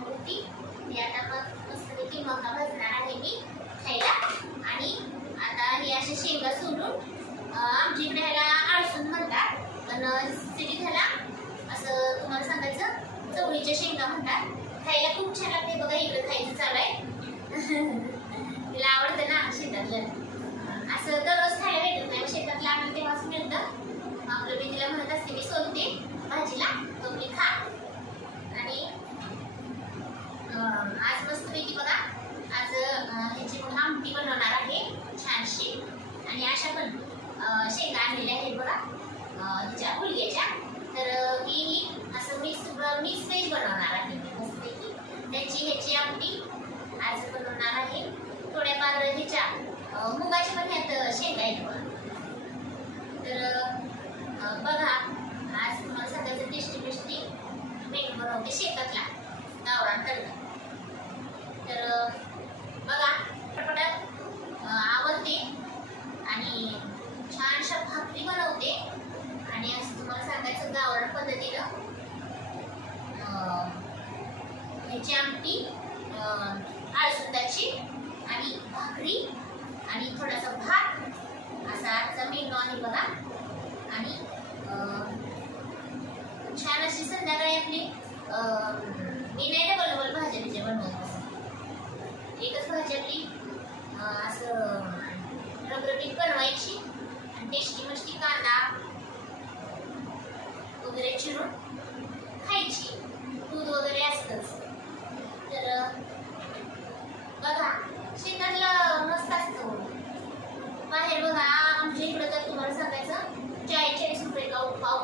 कणसं मी आता मग मस्तपैकी मका भाजणार आहे मी खायला. आणि आता हे असे शेंगा सोडून आमची आमच्या इकडे ह्याला आळसून म्हणतात. पण सिटी ह्याला असं तुम्हाला सांगायचं चवळीच्या शेंगा म्हणतात. खायला खूप छान लागते बघा इकडे खायचं चालू आहे. तिला आवडतं ना शेतातलं असं दररोज खायला भेटत नाही शेतातलं आणून तेव्हाच मिळतं आपलं मी तिला म्हणत असते मी सोलते भाजीला तुम्ही खा आणि अं, आज मस्तपैकी बघा आज अं, ह्याची मग आमटी बनवणार आहे छानशी आणि अशा पण अं, शेंगा आणलेल्या आहेत बघा अं, मुलग्याच्या तर अं, असं मिक्स मिक्स व्हेज बनवणार आहे मी मस्तपैकी. त्याची ह्याची आमटी आज बनवणार आहे. थोड्याफार हिच्या मुगाची मुगाच्या पण ह्यात शेंगा आहेत तर बघा आज तुम्हाला सांगायचं टेस्टी टेस्टी मेनू बनवते शेतातला. गावरान तडका. तर अं, बघा पटपटात अं, आवडते आणि छानशा भाकरी बनवते आणि असं तुम्हाला सांगायचं गावरान पद्धतीनं ह्याची आमटी आळसुंदाची आणि भाकरी आणि थोडासा भात असा आजचा मेनू आहे बघा. आणि छान अशी संध्याकाळी आपली वगैरे खायची. दूध वगैरे असतंच. तर बघा शेतातलं मस्त असतं. बाहेर बघा आमच्या इकडं तर तुम्हाला सांगायचं चाळीस चाळीस रुपये पाव पाव